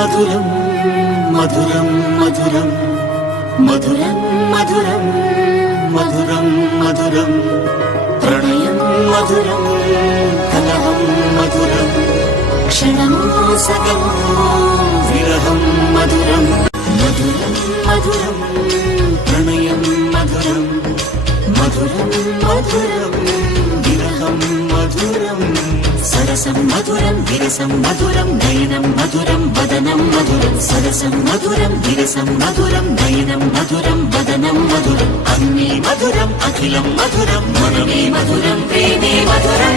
మధురం మధురం మధురం మధురం మధురం మధురం మధురం ప్రణయం మధురం కలహం మధురం క్షణమో సగమో విరహం మధురం మధురం మధురం ప్రణయం మధురం మధురం మధురం విరహం మధురం సరసం మధురం విరసం మధురం నయనం మధురం వదనం మధురం సరసం మధురం విరసం మధురం నయనం మధురం వదనం మధురం అన్నీ మధురం అఖిలం మధురం మనమే మధురం ప్రేమే మధురం